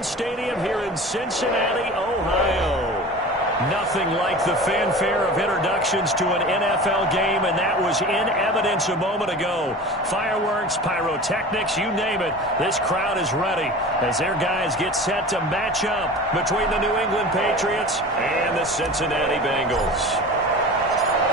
Brown Stadium here in Cincinnati, Ohio. Nothing like the fanfare of introductions to an NFL game, and that was in evidence a moment ago. Fireworks, pyrotechnics, you name it. This crowd is ready as their guys get set to match up between the New England Patriots and the Cincinnati Bengals.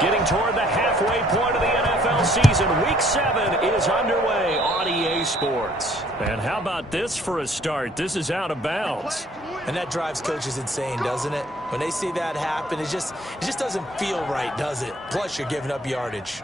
Getting toward the halfway point of the NFL season, Week 7 is underway on EA Sports. And how about this for a start? This is out of bounds. And that drives coaches insane, doesn't it? When they see that happen, it just doesn't feel right, does it? Plus, you're giving up yardage.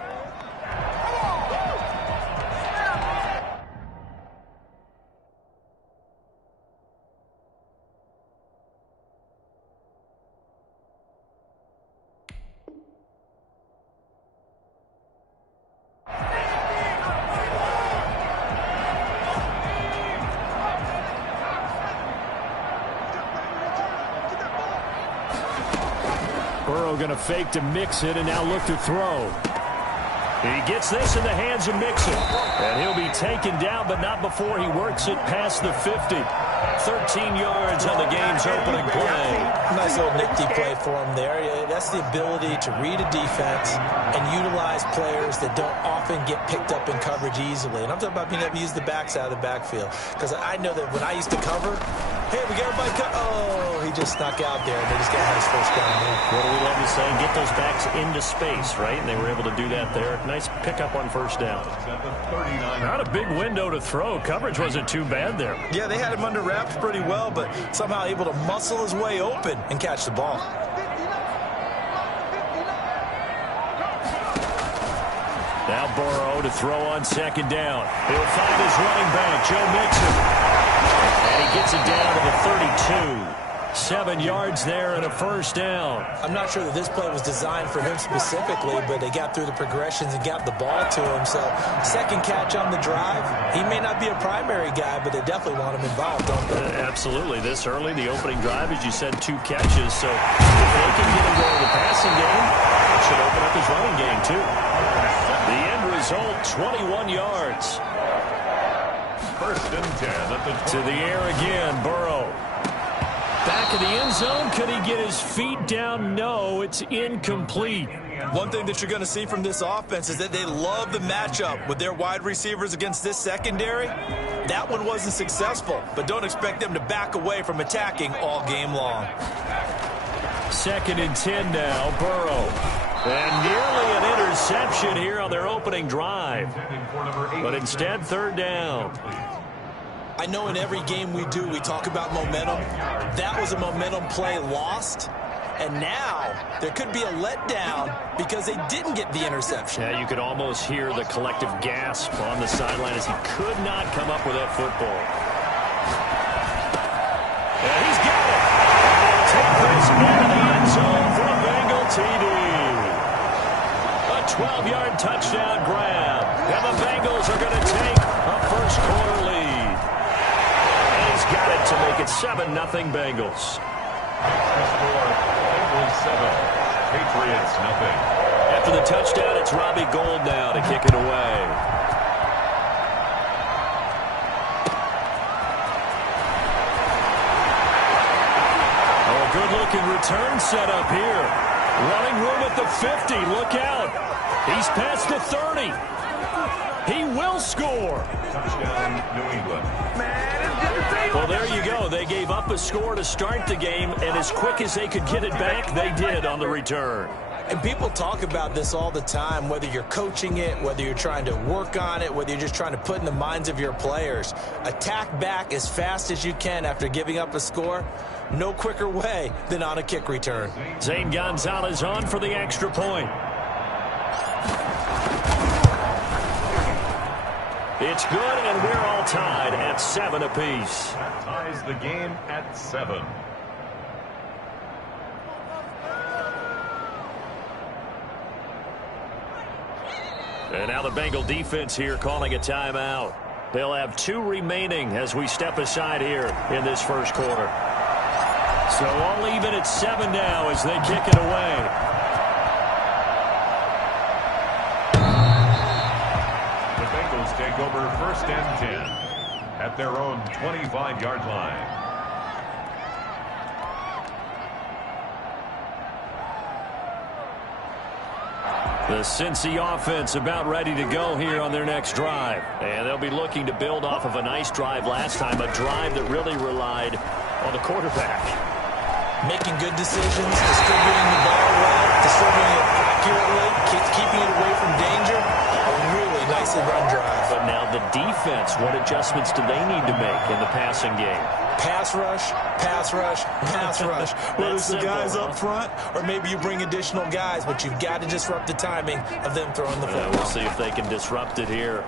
Burrow going to fake to Mixon and now look to throw. He gets this in the hands of Mixon. And he'll be taken down, but not before he works it past the 50. 13 yards on the game's opening play. Nice little nifty play for him there. That's the ability to read a defense and utilize players that don't often get picked up in coverage easily. And I'm talking about being able to use the backs out of the backfield. Because I know that when I used to cover, hey, we got everybody oh, he just snuck out there, and they just got a nice first down there. What do we love to say? Get those backs into space, right? And they were able to do that there. Nice pickup on first down. Not a big window to throw. Coverage wasn't too bad there. Yeah, they had him under wraps pretty well, but somehow able to muscle his way open and catch the ball. Now Burrow to throw on second down. He'll find his running back, Joe Mixon. And he gets it down to the 32. 7 yards there and a first down. I'm not sure that this play was designed for him specifically, but they got through the progressions and got the ball to him. So second catch on the drive. He may not be a primary guy, but they definitely want him involved, don't they? Absolutely. This early, the opening drive, as you said, 2 catches. So if they can get him going in the passing game, it should open up his running game too. The end result, 21 yards. First and 10 at the 20. To the air again, Burrow. Back of the end zone. Could he get his feet down? No, it's incomplete. One thing that you're going to see from this offense is that they love the matchup with their wide receivers against this secondary. That one wasn't successful, but don't expect them to back away from attacking all game long. 2nd and 10 now, Burrow. And nearly an interception here on their opening drive. But instead, 3rd down. I know in every game we do, we talk about momentum. That was a momentum play lost. And now there could be a letdown because they didn't get the interception. Yeah, you could almost hear the collective gasp on the sideline as he could not come up with that football. And he's got it. And they'll take this into the end zone for a Bengal TD. A 12-yard touchdown grab. And the Bengals are going to take a first quarter lead. Got it to make it 7-0 Bengals. Bengals 7, Patriots nothing. After the touchdown, it's Robbie Gould now to kick it away. Oh, good-looking return set up here. Running room at the 50. Look out. He's past the 30. He will score. Touchdown, New England. Well, there you go. They gave up a score to start the game, and as quick as they could get it back, they did on the return. And people talk about this all the time, whether you're coaching it, whether you're trying to work on it, whether you're just trying to put in the minds of your players. Attack back as fast as you can after giving up a score. No quicker way than on a kick return. Zane Gonzalez on for the extra point. It's good, and we're all tied at 7 apiece. That ties the game at 7. And now the Bengal defense here calling a timeout. They'll have 2 remaining as we step aside here in this first quarter. So all even at 7 now as they kick it away. Take over 1st and 10 at their own 25-yard line. The Cincy offense about ready to go here on their next drive. And they'll be looking to build off of a nice drive last time, a drive that really relied on the quarterback. Making good decisions, distributing the ball well, distributing it accurately, keeping it away from danger. A really nicely run drive. But now the defense, what adjustments do they need to make in the passing game? Pass rush, pass rush, pass rush. Whether it's the guys up front or maybe you bring additional guys, but you've got to disrupt the timing of them throwing the football. We'll see if they can disrupt it here.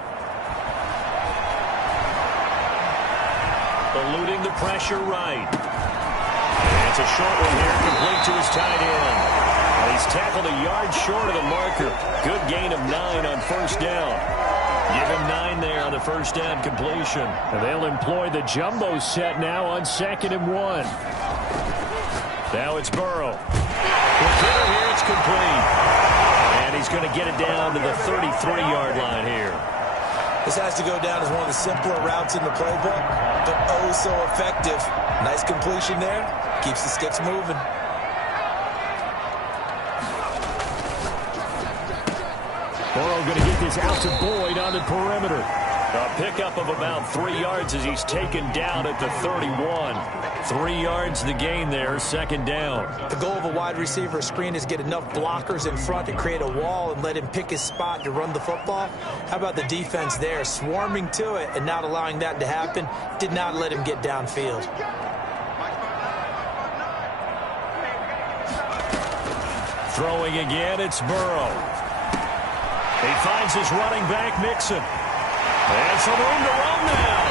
Eluding the pressure right. And it's a short one here, complete to his tight end. And he's tackled a yard short of the marker. Good gain of 9 on first down. Give him 9 there on the first down completion. And they'll employ the jumbo set now on 2nd and 1. Now it's Burrow. Here it's complete. And he's going to get it down to the 33-yard line here. This has to go down as one of the simpler routes in the playbook, but oh so effective. Nice completion there. Keeps the sticks moving. Burrow going to get this out to Boyd on the perimeter. A pickup of about 3 yards as he's taken down at the 31. 3 yards the gain there, 2nd down. The goal of a wide receiver screen is get enough blockers in front to create a wall and let him pick his spot to run the football. How about the defense there, swarming to it and not allowing that to happen? Did not let him get downfield. Throwing again, it's Burrow. He finds his running back, Mixon. And some room to run now.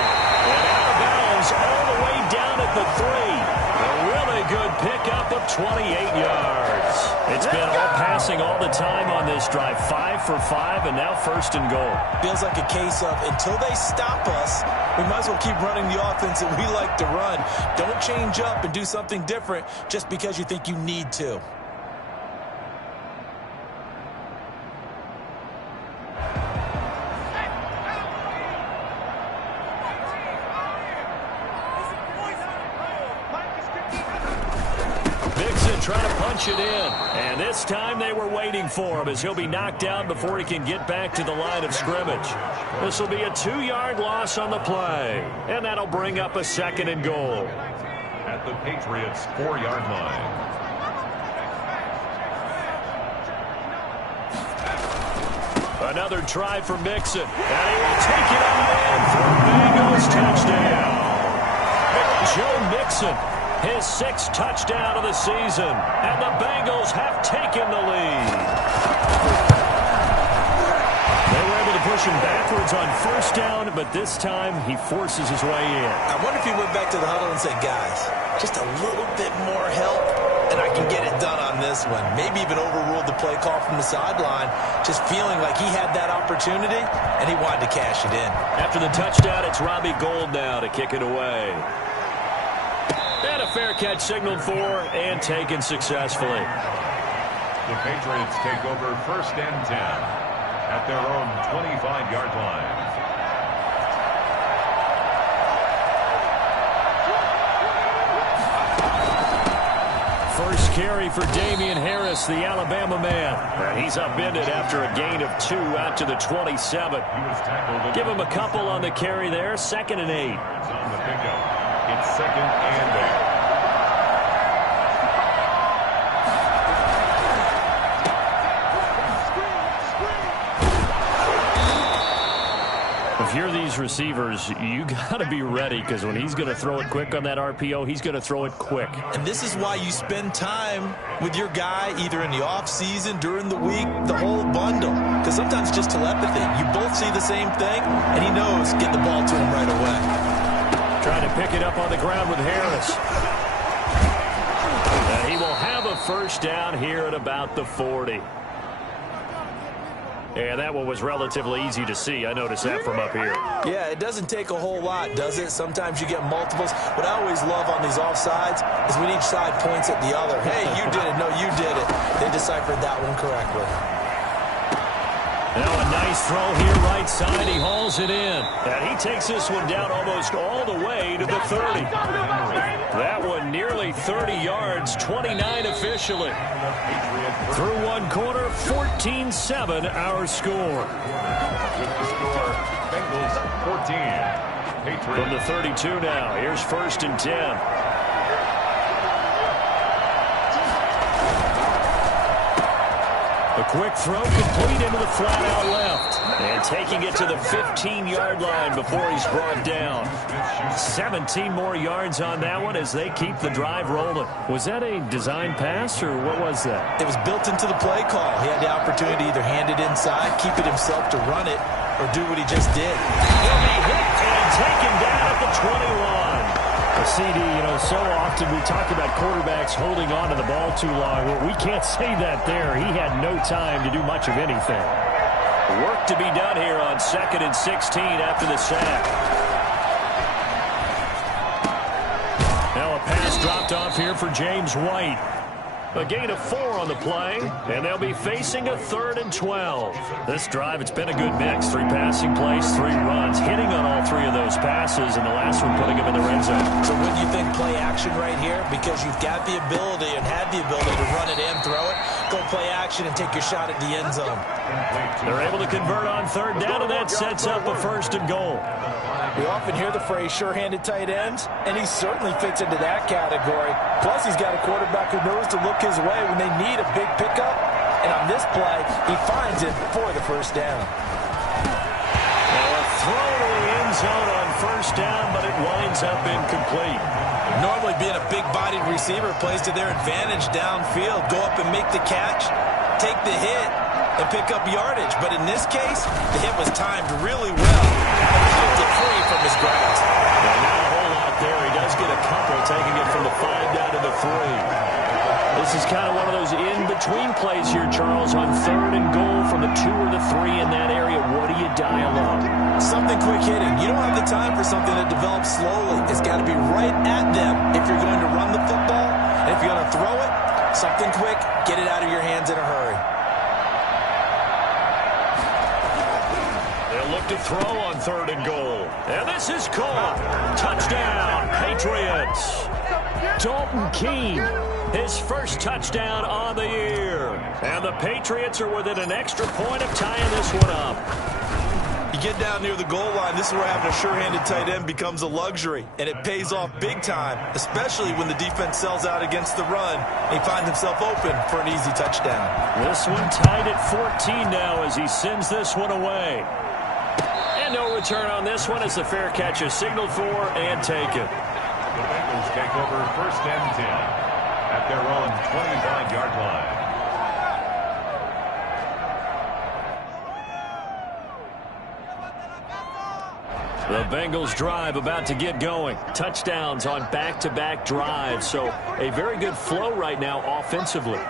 And out of bounds all the way down at the 3. A really good pickup of 28 yards. It's been all passing all the time on this drive. 5 for 5, and now 1st and goal. Feels like a case of until they stop us, we might as well keep running the offense that we like to run. Don't change up and do something different just because you think you need to. Trying to punch it in. And this time they were waiting for him as he'll be knocked down before he can get back to the line of scrimmage. This will be a 2-yard loss on the play. And that'll bring up a 2nd and goal. At the Patriots' 4-yard line. Another try for Mixon. And he will take it on in for a Bengals touchdown. Joe Mixon. His 6th touchdown of the season. And the Bengals have taken the lead. They were able to push him backwards on 1st down, but this time he forces his way in. I wonder if he went back to the huddle and said, guys, just a little bit more help, and I can get it done on this one. Maybe even overruled the play call from the sideline, just feeling like he had that opportunity, and he wanted to cash it in. After the touchdown, it's Robbie Gould now to kick it away. And a fair catch signaled for and taken successfully. The Patriots take over 1st and 10 at their own 25-yard line. First carry for Damian Harris, the Alabama man. He's upended after a gain of 2 out to the 27. Give him a couple on the carry there, 2nd and 8. It's on the pickup. It's 2nd and 8. If you're these receivers, you got to be ready because when he's going to throw it quick on that RPO, he's going to throw it quick. And this is why you spend time with your guy either in the offseason, during the week, the whole bundle. Because sometimes just telepathy. You both see the same thing, and he knows get the ball to him right away. Trying to pick it up on the ground with Harris. And he will have a 1st down here at about the 40. And that one was relatively easy to see. I noticed that from up here. Yeah, it doesn't take a whole lot, does it? Sometimes you get multiples. What I always love on these offsides is when each side points at the other. Hey, you did it. No, you did it. They deciphered that one correctly. Now a nice throw here right side. He hauls it in. And he takes this one down almost all the way to the 30. That one nearly 30 yards. yards, 29 officially. Through one quarter, 14-7 our score. With the score, Bengals 14. Patriots. From the 32 now, here's 1st and 10. A quick throw complete into the flat-out left. And taking it to the 15-yard line before he's brought down. 17 more yards on that one as they keep the drive rolling. Was that a design pass, or what was that? It was built into the play call. He had the opportunity to either hand it inside, keep it himself to run it, or do what he just did. He'll be hit and taken down at the 21. CD, so often we talk about quarterbacks holding on to the ball too long. Well, we can't say that there. He had no time to do much of anything. Work to be done here on 2nd and 16 after the sack. Now a pass dropped off here for James White. A gain of 4 on the play, and they'll be facing a 3rd and 12. This drive, it's been a good mix. 3 passing plays, 3 runs, hitting on all 3 of those passes, and the last one putting them in the red zone. So wouldn't you think play action right here? Because you've got the ability and had the ability to run it and throw it. Go play action and take your shot at the end zone. They're able to convert on 3rd down, and that sets up a 1st and goal. We often hear the phrase sure-handed tight ends, and he certainly fits into that category. Plus, he's got a quarterback who knows to look his way when they need a big pickup. And on this play, he finds it for the 1st down. Now a throw to the end zone on 1st down, but it winds up incomplete. Normally being a big-bodied receiver plays to their advantage downfield. Go up and make the catch, take the hit, and pick up yardage. But in this case, the hit was timed really well. Kept it free from his grasp. Well, not a whole lot there. He does get a couple, taking it from the 5 down to the 3. This is kind of one of those in-between plays here, Charles, on 3rd and goal from the 2 or the 3 in that area. What do you dial up? Something quick hitting. You don't have the time for something that develops slowly. It's got to be right at them if you're going to run the football. And if you're going to throw it, something quick, get it out of your hands in a hurry. They'll look to throw on 3rd and goal. And this is caught. Touchdown, Patriots. Dalton Keene, his 1st touchdown on the year. And the Patriots are within an extra point of tying this one up. You get down near the goal line, this is where having a sure-handed tight end becomes a luxury. And it pays off big time, especially when the defense sells out against the run. And he finds himself open for an easy touchdown. This one tied at 14 now as he sends this one away. And no return on this one as the fair catch is signaled for and taken. The Bengals take over 1st and 10 at their own 25-yard line. The Bengals drive about to get going. Touchdowns on back-to-back drives. So a very good flow right now offensively.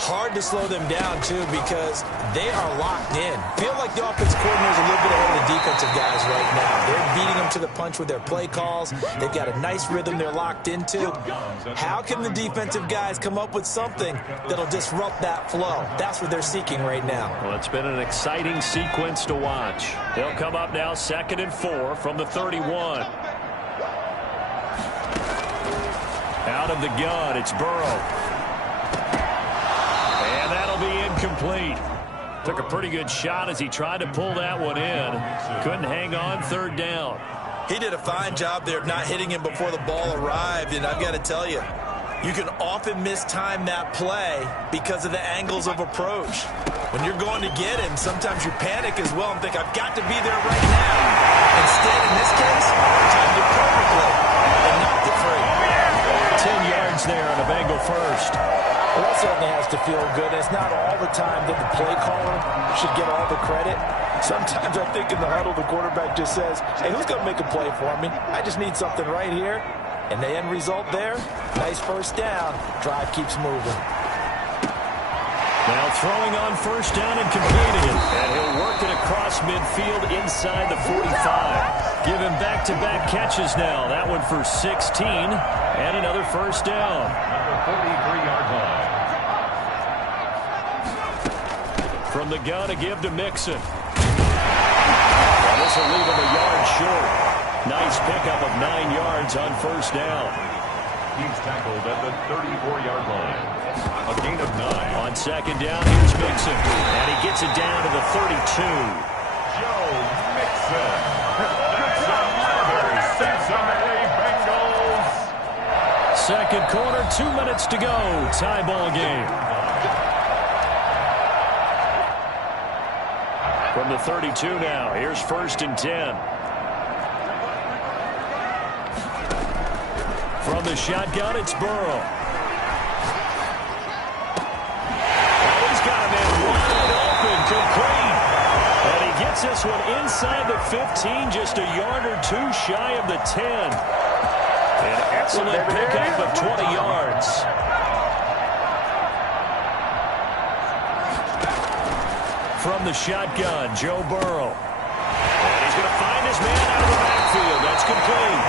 Hard to slow them down, too, because they are locked in. Feel like the offense coordinator is a little bit ahead of the defensive guys right now. They're beating them to the punch with their play calls. They've got a nice rhythm they're locked into. How can the defensive guys come up with something that'll disrupt that flow? That's what they're seeking right now. Well, it's been an exciting sequence to watch. They'll come up now 2nd and 4 from the 31. Out of the gun, it's Burrow. And that'll be incomplete. Took a pretty good shot as he tried to pull that one in. Couldn't hang on 3rd down. He did a fine job there of not hitting him before the ball arrived, and I've got to tell you, you can often mistime that play because of the angles of approach. When you're going to get him, sometimes you panic as well and think, I've got to be there right now. Instead, in this case, timed it perfectly and knocked it free. 10 yards there on a Bengal 1st. Well, that certainly has to feel good. It's not all the time that the play caller should get all the credit. Sometimes I think in the huddle, the quarterback just says, hey, who's going to make a play for me? I just need something right here. And the end result there, nice 1st down. Drive keeps moving. Now throwing on 1st down and completing it. And he'll work it across midfield inside the 45. Give him back-to-back catches now. That one for 16 and another 1st down. At the 43-yard line. From the gun, a give to Mixon. Well, this will leave him a yard short. Nice pickup of 9 yards on 1st down. He's tackled at the 34-yard line. A gain of 9. On second down, here's Mixon. And he gets it down to the 32. Joe Mixon. That's another Cincinnati Bengals. Second quarter, 2 minutes to go. Tie ball game. From the 32 now, here's first and 10. From the shotgun, it's Burrow. And he's got him in wide open, complete. And he gets this one inside the 15, just a yard or two shy of the 10. An excellent pickup of 20 yards. From the shotgun, Joe Burrow. And he's going to find his man out of the backfield. That's complete.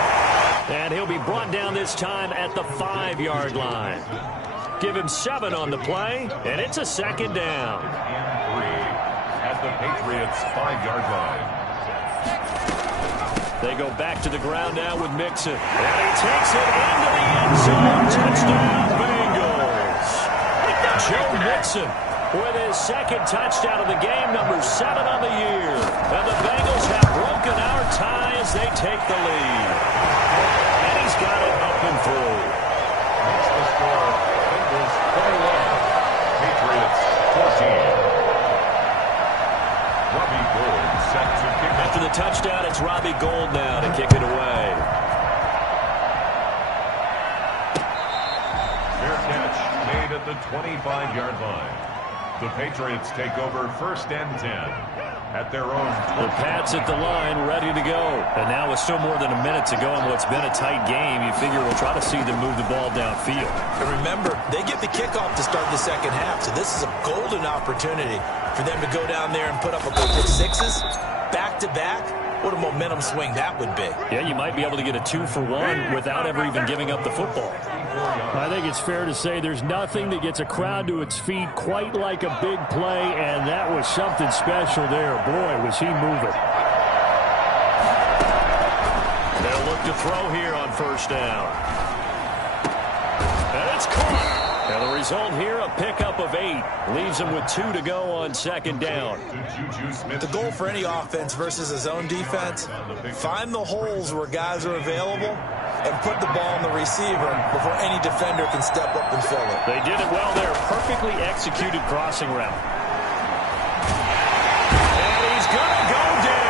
And he'll be brought down this time at the 5-yard line. Give him 7 on the play, and it's a second down. And 3 at the Patriots' 5-yard line. They go back to the ground now with Mixon. And he takes it into the end zone. Touchdown, Bengals. Joe Mixon with his second touchdown of the game, number 7 on the year. And the Bengals have broken our tie as they take the lead. And he's got it up and through. Makes the score. Bengals 21. Patriots 14. Robbie Gould set to kick. After the touchdown, it's Robbie Gould now to kick it away. Fair catch made at the 25-yard line. The Patriots take over first and 10 at their own 20. The Pats at the line, ready to go. And now with still more than a minute to go in what's been a tight game, you figure we'll try to see them move the ball downfield. And remember, they get the kickoff to start the second half, so this is a golden opportunity for them to go down there and put up a couple of sixes back-to-back. What a momentum swing that would be. Yeah, you might be able to get a 2-for-1 without ever even giving up the football. I think it's fair to say there's nothing that gets a crowd to its feet quite like a big play, and that was something special there. Boy, was he moving. They'll look to throw here on first down. And it's caught. And the result here, a pickup of 8. Leaves them with 2 to go on second down. The goal for any offense versus a zone defense, find the holes where guys are available and put the ball on the receiver before any defender can step up and fill it. They did it well there. Perfectly executed crossing route. And he's going to go down.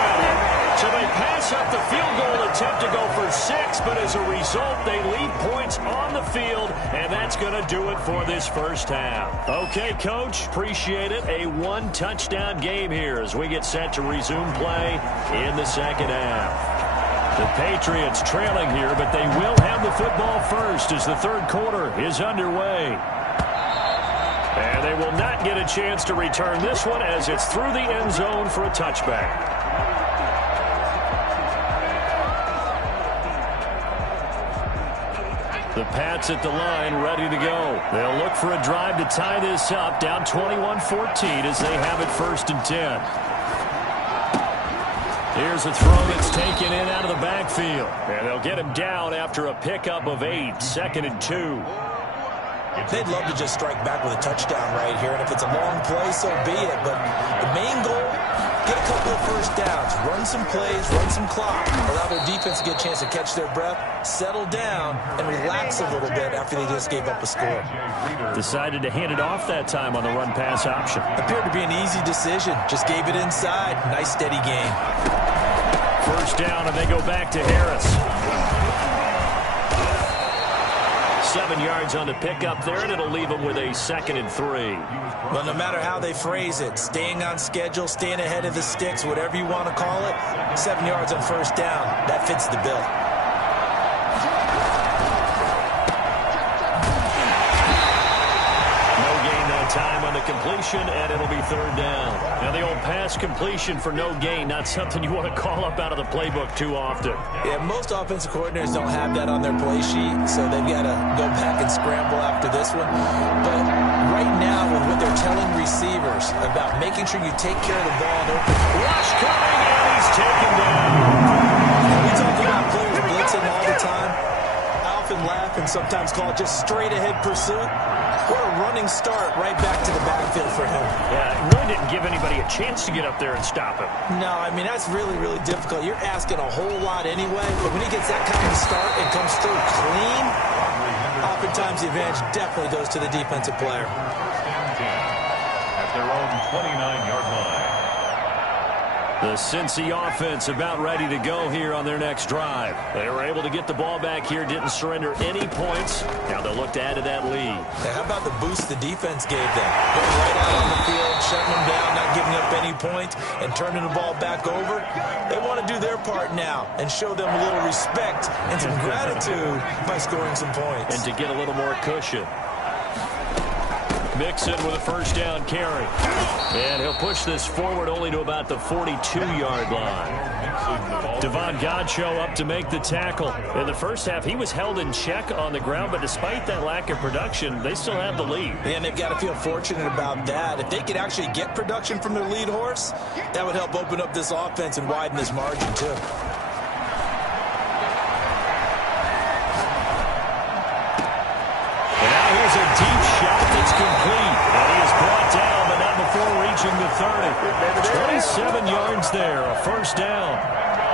So they pass up the field goal attempt to go for 6, but as a result, they leave points on the field, and that's going to do it for this first half. Okay, Coach, appreciate it. A 1-touchdown game here as we get set to resume play in the second half. The Patriots trailing here, but they will have the football first as the third quarter is underway. And they will not get a chance to return this one as it's through the end zone for a touchback. The Pats at the line ready to go. They'll look for a drive to tie this up, down 21-14 as they have it first and 10. Here's a throw that's taken in out of the backfield. And they'll get him down after a pickup of 8, second and 2. They'd love to just strike back with a touchdown right here, and if it's a long play, so be it. But the main goal, get a couple of first downs, run some plays, run some clock, allow their defense to get a chance to catch their breath, settle down, and relax a little bit after they just gave up a score. Decided to hand it off that time on the run-pass option. Appeared to be an easy decision. Just gave it inside. Nice, steady game. First down, and they go back to Harris. 7 yards on the pickup there, and it'll leave them with a second and 3. Well, no matter how they phrase it, staying on schedule, staying ahead of the sticks, whatever you want to call it, 7 yards on first down, that fits the bill. No gain that time on the completion, and it'll be third down. Now, the old pass completion for no gain, not something you want to call up out of the playbook too often. Yeah, most offensive coordinators don't have that on their play sheet, so they've got to go back and scramble after this one. But right now, with what they're telling receivers about making sure you take care of the ball, rush coming, and he's taken down. We talk about players blitzing all the time. I often laugh and sometimes call it just straight-ahead pursuit. What a running start right back to the backfield for him. Yeah, it really didn't give anybody a chance to get up there and stop him. No, I mean, that's really, really difficult. You're asking a whole lot anyway, but when he gets that kind of start and comes through clean, oftentimes the advantage definitely goes to the defensive player. First and 10 at their own 29-yard line. The Cincy offense about ready to go here on their next drive. They were able to get the ball back here, didn't surrender any points. Now they'll look to add to that lead. Now, how about the boost the defense gave them? Going right out on the field, shutting them down, not giving up any points, and turning the ball back over. They want to do their part now and show them a little respect and some gratitude by scoring some points. And to get a little more cushion. Mixon with a first down carry. And he'll push this forward only to about the 42-yard line. Devon Godchaux up to make the tackle. In the first half, he was held in check on the ground, but despite that lack of production, they still have the lead. And they've got to feel fortunate about that. If they could actually get production from their lead horse, that would help open up this offense and widen this margin, too. Here's a deep shot that's complete. And he is brought down, but not before reaching the 30. 27 yards there, a first down.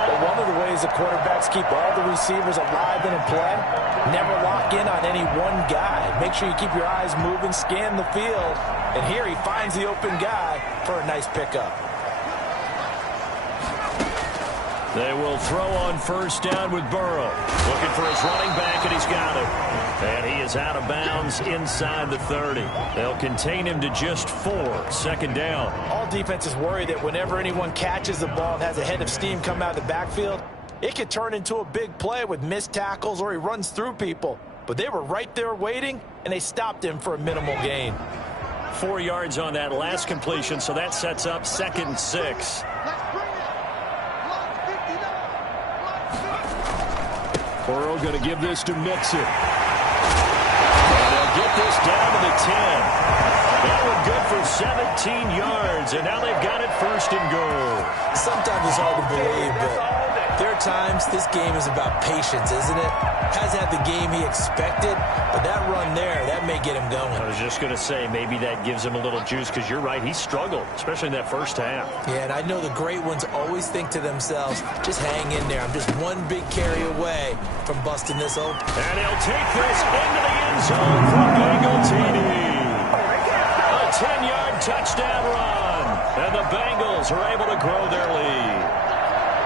But one of the ways the quarterbacks keep all the receivers alive and in play, never lock in on any one guy. Make sure you keep your eyes moving, scan the field. And here he finds the open guy for a nice pickup. They will throw on first down with Burrow. Looking for his running back, and he's got it. And he is out of bounds inside the 30. They'll contain him to just 4. Second down. All defenses worry that whenever anyone catches the ball and has a head of steam come out of the backfield, it could turn into a big play with missed tackles or he runs through people. But they were right there waiting, and they stopped him for a minimal gain. 4 yards on that last completion, so that sets up 2nd and 6. Burrow going to give this to Mixon. And they'll get this down to the 10. That one good for 17 yards, and now they've got it 1st and goal. Sometimes it's hard to believe, but there are times this game is about patience, isn't it? Hasn't had the game he expected, but that run there, that may get him going. I was just going to say, maybe that gives him a little juice, because you're right, he struggled, especially in that first half. Yeah, and I know the great ones always think to themselves, just hang in there. I'm just one big carry away from busting this open. And he'll take this into the end zone for Bengal TD. A 10-yard touchdown run, and the Bengals are able to grow their lead.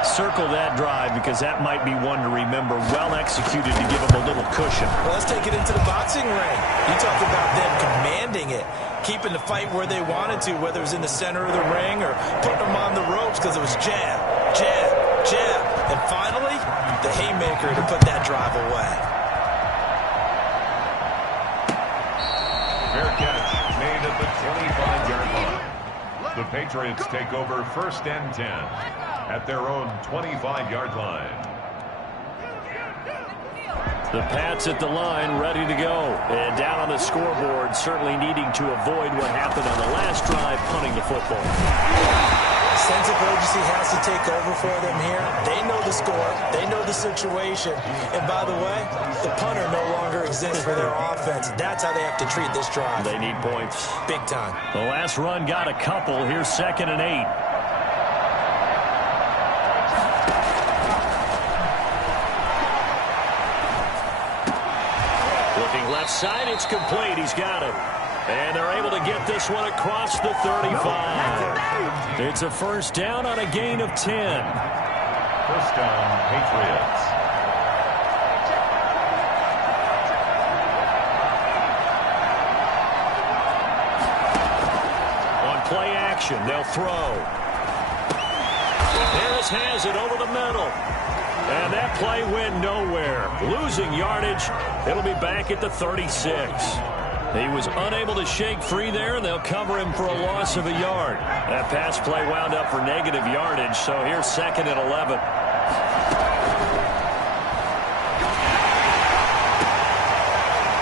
Circle that drive, because that might be one to remember. Well executed to give them a little cushion. Well, let's take it into the boxing ring. You talk about them commanding it, keeping the fight where they wanted to, whether it was in the center of the ring or putting them on the ropes, because it was jab, jab, jab. And finally, the haymaker to put that drive away. Fair catch made at the 25-yard line. The Patriots take over 1st and 10 at their own 25-yard line. The Pats at the line, ready to go. And down on the scoreboard, certainly needing to avoid what happened on the last drive, punting the football. Sense of urgency has to take over for them here. They know the score. They know the situation. And by the way, the punter no longer exists for their offense. That's how they have to treat this drive. They need points. Big time. The last run got a couple. Here's 2nd and 8. Left side, it's complete. He's got it. And they're able to get this one across the 35. It's a first down on a gain of 10. First down, Patriots. On play action, they'll throw. Harris has it over the middle. And that play went nowhere. Losing yardage. It'll be back at the 36. He was unable to shake free there, and they'll cover him for a loss of a yard. That pass play wound up for negative yardage, so here's 2nd and 11.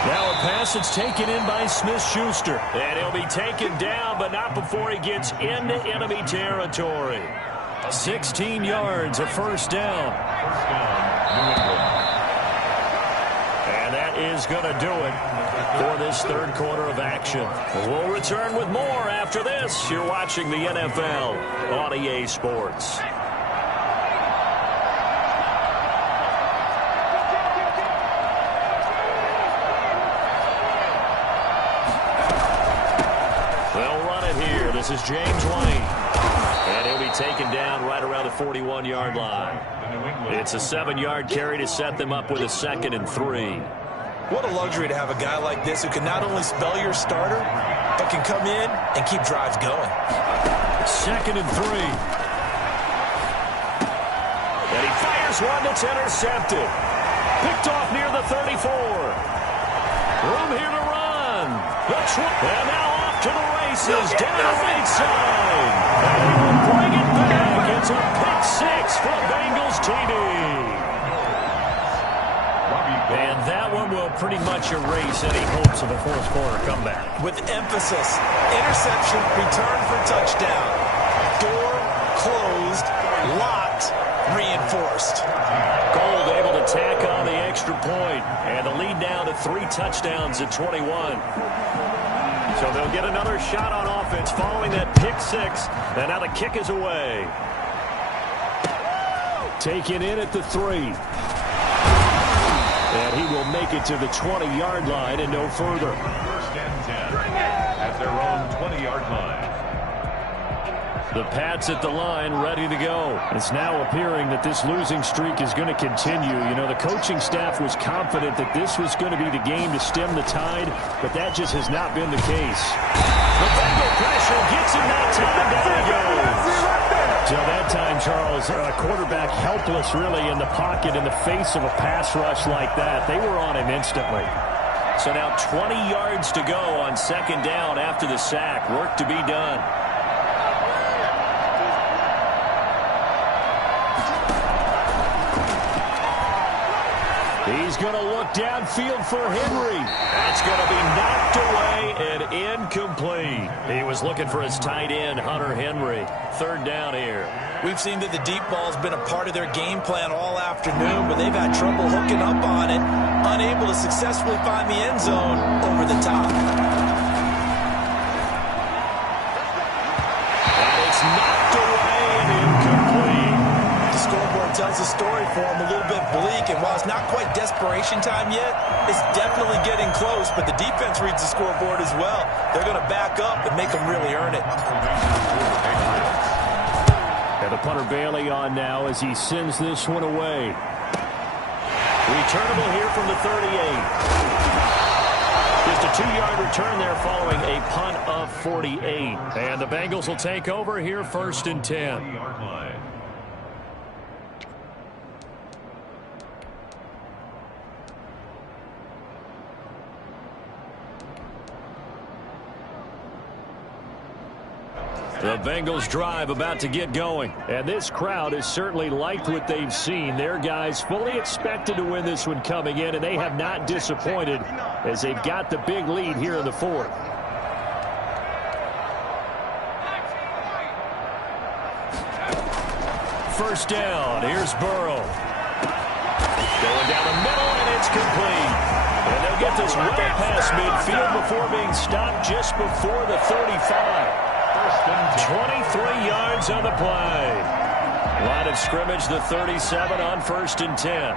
Now a pass that's taken in by Smith-Schuster. And he'll be taken down, but not before he gets into enemy territory. 16 yards, a first down. First down, New England. And is going to do it for this third quarter of action. We'll return with more after this. You're watching the NFL on EA Sports. They'll run it here. This is James Wayne. And he'll be taken down right around the 41-yard line. It's a 7-yard carry to set them up with a 2nd and 3. What a luxury to have a guy like this who can not only spell your starter, but can come in and keep drives going. 2nd and 3. And he fires one that's intercepted. Picked off near the 34. Room here to run. And now off to the races. Down the right side. And he will bring it back. It's a pick 6 for Bengals TD. And that one will pretty much erase any hopes of a fourth quarter comeback. With emphasis, interception, return for touchdown. Door closed, locked, reinforced. Gold able to tack on the extra point, and the lead now to 3 touchdowns at 21. So they'll get another shot on offense following that pick 6, and now the kick is away. Taken in at the 3. And he will make it to the 20-yard line and no further. 1st and 10 at their own 20-yard line. The Pats at the line, ready to go. It's now appearing that this losing streak is going to continue. You know, the coaching staff was confident that this was going to be the game to stem the tide, but that just has not been the case. The Bengal pressure gets him that time. Down he goes. So that time, Charles, quarterback helpless really in the pocket in the face of a pass rush like that. They were on him instantly. So now 20 yards to go on 2nd down after the sack. Work to be done. He's going to look downfield for Henry. That's going to be knocked away and incomplete. He was looking for his tight end, Hunter Henry. 3rd down here. We've seen that the deep ball's been a part of their game plan all afternoon, but they've had trouble hooking up on it, unable to successfully find the end zone over the top. And it's knocked away and incomplete. The scoreboard tells the story for them a little bit bleak, and while it's not quite desperation time yet, it's definitely getting close, but the defense reads the scoreboard as well. They're going to back up and make them really earn it. And the punter Bailey on now as he sends this one away. Returnable here from the 38. Just a 2-yard return there following a punt of 48. And the Bengals will take over here 1st and 10. The Bengals drive about to get going. And this crowd has certainly liked what they've seen. Their guys fully expected to win this one coming in, and they have not disappointed as they've got the big lead here in the 4th. First down. Here's Burrow. Going down the middle, and it's complete. And they'll get this well past midfield before being stopped just before the 35. 23 yards on the play. Line of scrimmage, the 37 on 1st and 10.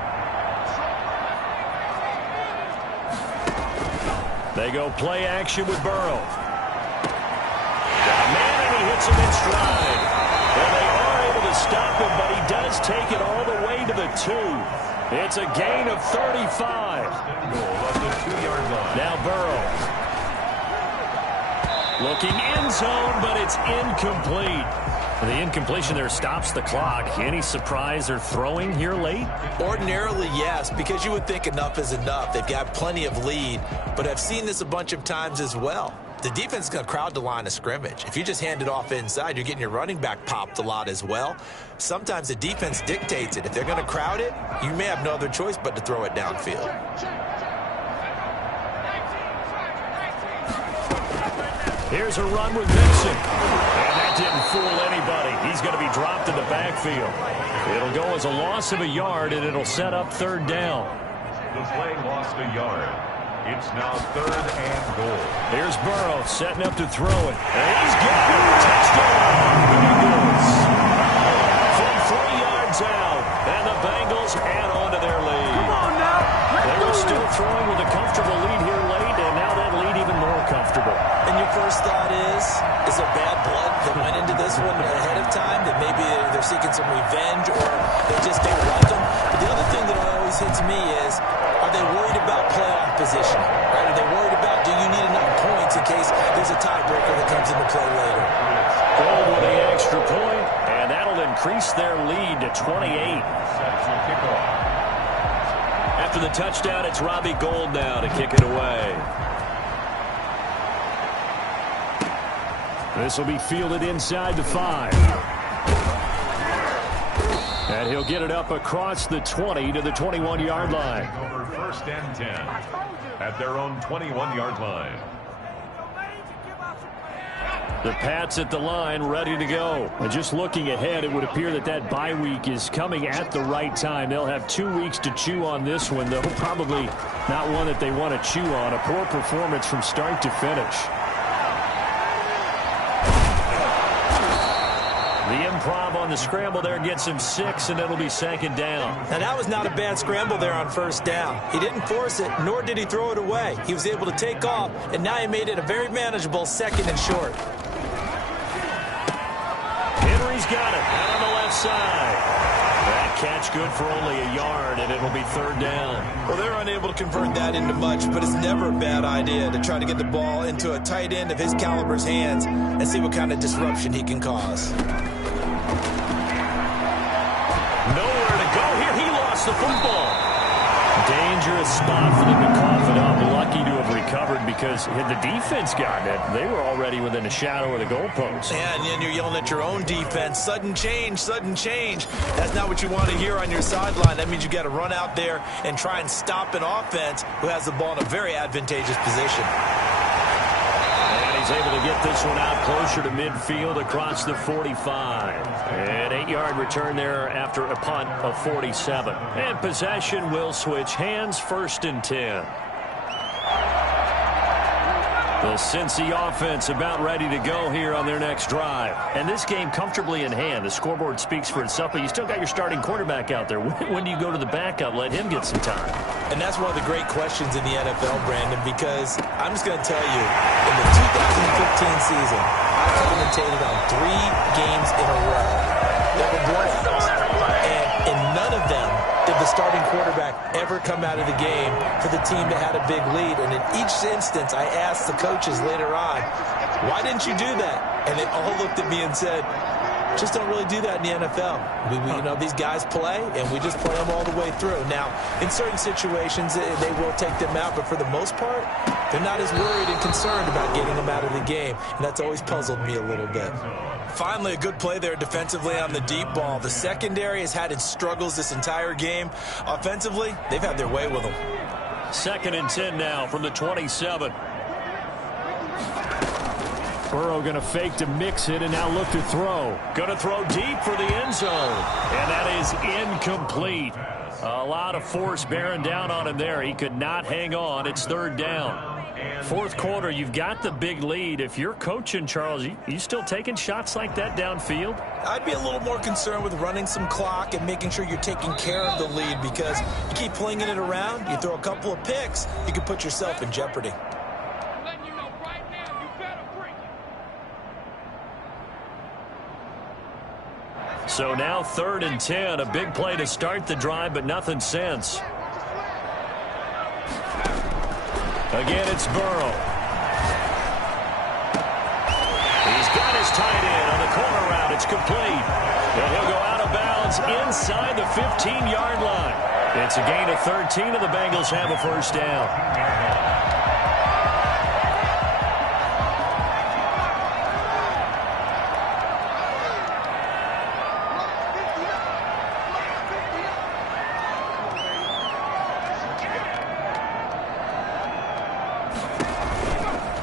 They go play action with Burrow. Got a man, and he hits him in stride. And they are able to stop him, but he does take it all the way to the 2. It's a gain of 35. Now Burrow. Looking end zone, but it's incomplete. The incompletion there stops the clock. Any surprise they're throwing here late? Ordinarily, yes, because you would think enough is enough. They've got plenty of lead, but I've seen this a bunch of times as well. The defense is going to crowd the line of scrimmage. If you just hand it off inside, you're getting your running back popped a lot as well. Sometimes the defense dictates it. If they're going to crowd it, you may have no other choice but to throw it downfield. Here's a run with Vincent. And that didn't fool anybody. He's going to be dropped in the backfield. It'll go as a loss of a yard, and it'll set up 3rd down. The play lost a yard. It's now 3rd and goal. Here's Burrow setting up to throw it. And he's got it. Touchdown. Bengals. From 3 yards out. And the Bengals add on to their lead. Come on now. They were still throwing with a comfortable lead here late, and now that lead even more comfortable. And your first thought is there bad blood that went into this one ahead of time? That maybe they're seeking some revenge or they just don't like them? But the other thing that always hits me is, are they worried about playoff positioning? Right? Are they worried about, do you need enough points in case there's a tiebreaker that comes into play later? Gold with the extra point, and that'll increase their lead to 28. After the touchdown, it's Robbie Gould now to kick it away. This will be fielded inside the 5. And he'll get it up across the 20 to the 21-yard line. Over 1st and 10 at their own 21-yard line. The Pats at the line, ready to go. And just looking ahead, it would appear that that bye week is coming at the right time. They'll have 2 weeks to chew on this one, though probably not one that they want to chew on. A poor performance from start to finish. The improv on the scramble there gets him 6, and it'll be 2nd down. Now, that was not a bad scramble there on 1st down. He didn't force it, nor did he throw it away. He was able to take off, and now he made it a very manageable 2nd and short. Henry's got it out on the left side. That catch good for only a yard, and it'll be 3rd down. Well, they're unable to convert that into much, but it's never a bad idea to try to get the ball into a tight end of his caliber's hands and see what kind of disruption he can cause. Nowhere to go here. He lost the football. Dangerous spot for them to cough it up. Lucky to have recovered because had the defense gotten it, they were already within a shadow of the goalpost. Yeah, and then you're yelling at your own defense. Sudden change, sudden change. That's not what you want to hear on your sideline. That means you got to run out there and try and stop an offense who has the ball in a very advantageous position. And he's able to get this one out closer to midfield across the 45. An 8-yard return there after a punt of 47. And possession will switch hands, 1st and 10. The Cincy offense about ready to go here on their next drive. And this game comfortably in hand. The scoreboard speaks for itself, but you still got your starting quarterback out there. When do you go to the backup? Let him get some time. And that's one of the great questions in the NFL, Brandon, because I'm just going to tell you, in the 2015 season, I commentated on 3 games in a row that were blowouts. And in none of them did the starting quarterback ever come out of the game for the team that had a big lead. And in each instance, I asked the coaches later on, why didn't you do that? And they all looked at me and said, just don't really do that in the NFL. You know, these guys play, and we just play them all the way through. Now, in certain situations, they will take them out, but for the most part, they're not as worried and concerned about getting them out of the game, and that's always puzzled me a little bit. Finally, a good play there defensively on the deep ball. The secondary has had its struggles this entire game. Offensively, they've had their way with them. 2nd and 10 now from the 27. Burrow going to fake to mix it and now look to throw. Going to throw deep for the end zone. And that is incomplete. A lot of force bearing down on him there. He could not hang on. It's 3rd down. 4th quarter, you've got the big lead. If you're coaching, Charles, you still taking shots like that downfield? I'd be a little more concerned with running some clock and making sure you're taking care of the lead, because you keep flinging it around, you throw a couple of picks, you can put yourself in jeopardy. So now 3rd and 10, a big play to start the drive, but nothing since. Again, it's Burrow. He's got his tight end on the corner route. It's complete. And he'll go out of bounds inside the 15-yard line. It's a gain of 13, and the Bengals have a 1st down.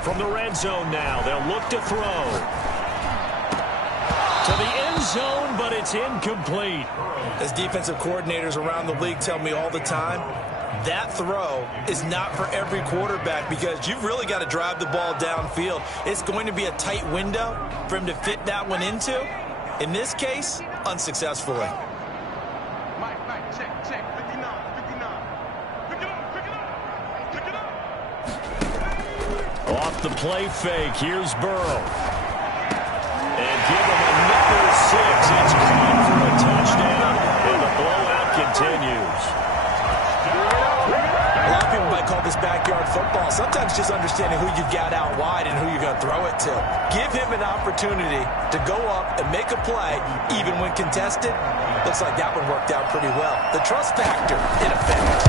From the red zone now, they'll look to throw. To the end zone, but it's incomplete. As defensive coordinators around the league tell me all the time, that throw is not for every quarterback because you've really got to drive the ball downfield. It's going to be a tight window for him to fit that one into. In this case, unsuccessfully. Check. 59. Pick it up. Off the play fake, here's Burrow. And give him another 6. It's caught for a touchdown, and the blowout continues. A lot of people might call this backyard football. Sometimes just understanding who you've got out wide and who you're going to throw it to. Give him an opportunity to go up and make a play, even when contested. Looks like that one worked out pretty well. The trust factor, in effect.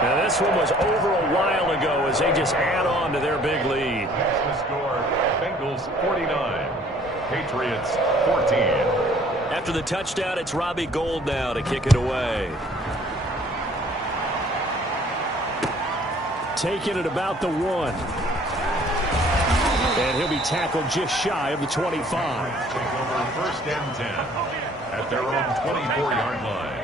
Now this one was over a while ago as they just add on to their big lead. The score, Bengals 49, Patriots 14. After the touchdown, it's Robbie Gould now to kick it away. Taking it about the 1. And he'll be tackled just shy of the 25. Take over first and 10 at their own 24-yard line.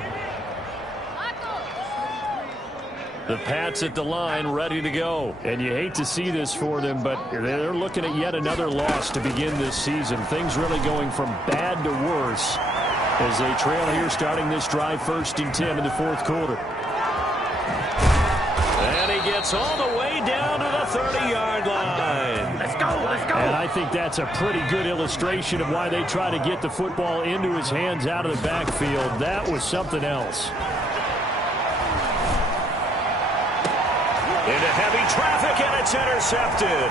The Pats at the line, ready to go. And you hate to see this for them, but they're looking at yet another loss to begin this season. Things really going from bad to worse as they trail here starting this drive 1st and 10 in the 4th quarter. And he gets all the way down to the 30-yard line. Let's go. And I think that's a pretty good illustration of why they try to get the football into his hands out of the backfield. That was something else. Into heavy traffic, and it's intercepted.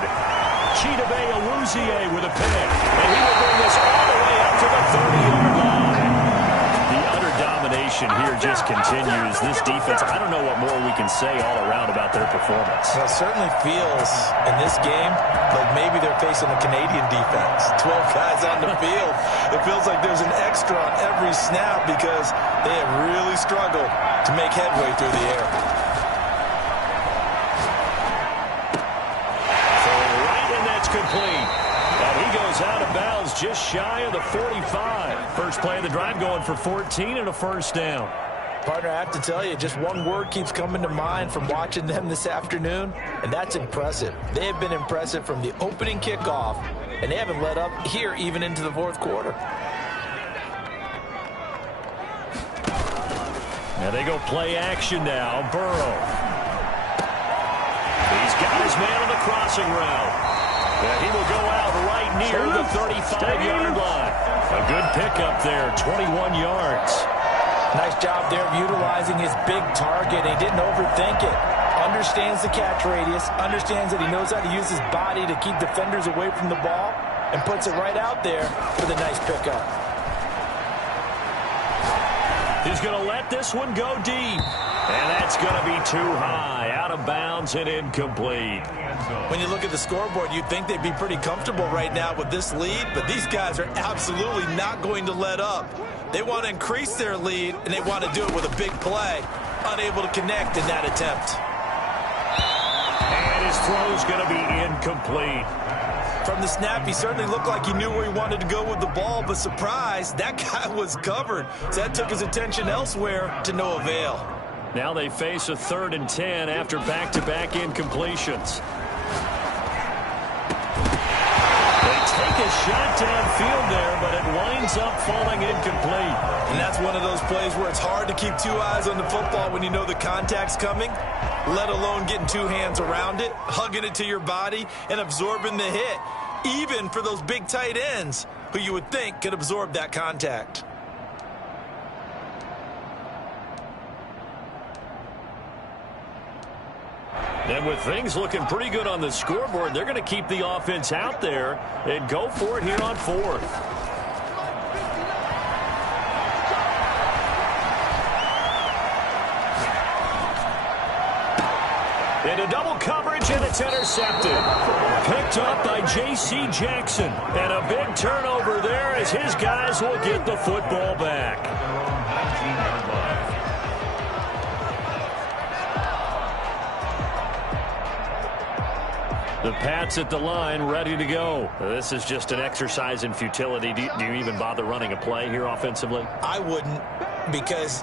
Chidobe Awuzie with a pick. And he will bring this all the way up to the 30-yard line. The utter domination here just continues. This defense, I don't know what more we can say all around about their performance. Well, it certainly feels in this game like maybe they're facing a Canadian defense. 12 guys on the field. It feels like there's an extra on every snap because they have really struggled to make headway through the air. Complete. And he goes out of bounds just shy of the 45. First play of the drive going for 14 and a first down. Partner, I have to tell you, just one word keeps coming to mind from watching them this afternoon, and that's impressive. They have been impressive from the opening kickoff, and they haven't let up here even into the 4th quarter. Now they go play action now. Burrow. He's got his man on the crossing route. And he will go out right near the 35-yard line. A good pickup there, 21 yards. Nice job there of utilizing his big target. He didn't overthink it. Understands the catch radius, understands that he knows how to use his body to keep defenders away from the ball, and puts it right out there for the nice pickup. He's going to let this one go deep. And that's going to be too high, out of bounds and incomplete. When you look at the scoreboard, you'd think they'd be pretty comfortable right now with this lead, but these guys are absolutely not going to let up. They want to increase their lead, and they want to do it with a big play. Unable to connect in that attempt. And his throw's going to be incomplete. From the snap, he certainly looked like he knew where he wanted to go with the ball, but surprise, that guy was covered. So that took his attention elsewhere to no avail. Now they face a 3rd and 10 after back-to-back incompletions. They take a shot downfield there, but it winds up falling incomplete. And that's one of those plays where it's hard to keep 2 eyes on the football when you know the contact's coming, let alone getting 2 hands around it, hugging it to your body, and absorbing the hit, even for those big tight ends who you would think could absorb that contact. And with things looking pretty good on the scoreboard, they're going to keep the offense out there and go for it here on 4th. Into double coverage, and it's intercepted. Picked up by J.C. Jackson. And a big turnover there as his guys will get the football back. 19-yard line. The Pats at the line, ready to go. This is just an exercise in futility. Do you even bother running a play here offensively? I wouldn't. because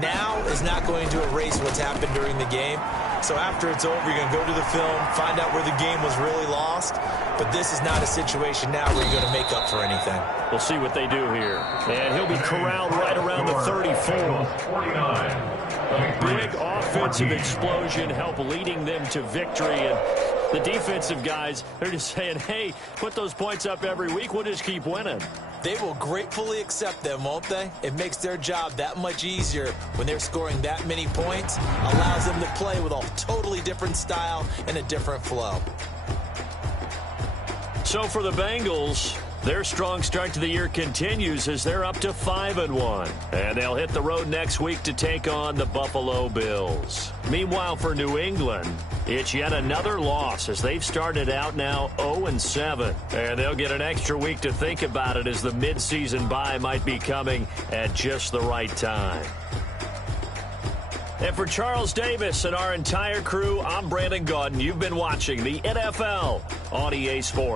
now is not going to erase what's happened during the game. So after it's over, you're going to go to the film, find out where the game was really lost. But this is not a situation now where you're going to make up for anything. We'll see what they do here. And he'll be corralled right around the 34. 49. Big offensive explosion help leading them to victory. And the defensive guys, they're just saying, hey, put those points up every week. We'll just keep winning. They will gratefully accept them, won't they? It makes their job that much easier when they're scoring that many points. Allows them to play with a totally different style and a different flow. So for the Bengals, their strong start to the year continues as they're up to 5-1. And they'll hit the road next week to take on the Buffalo Bills. Meanwhile, for New England, it's yet another loss as they've started out now 0-7. And they'll get an extra week to think about it as the midseason bye might be coming at just the right time. And for Charles Davis and our entire crew, I'm Brandon Gaudin. You've been watching the NFL on EA Sports.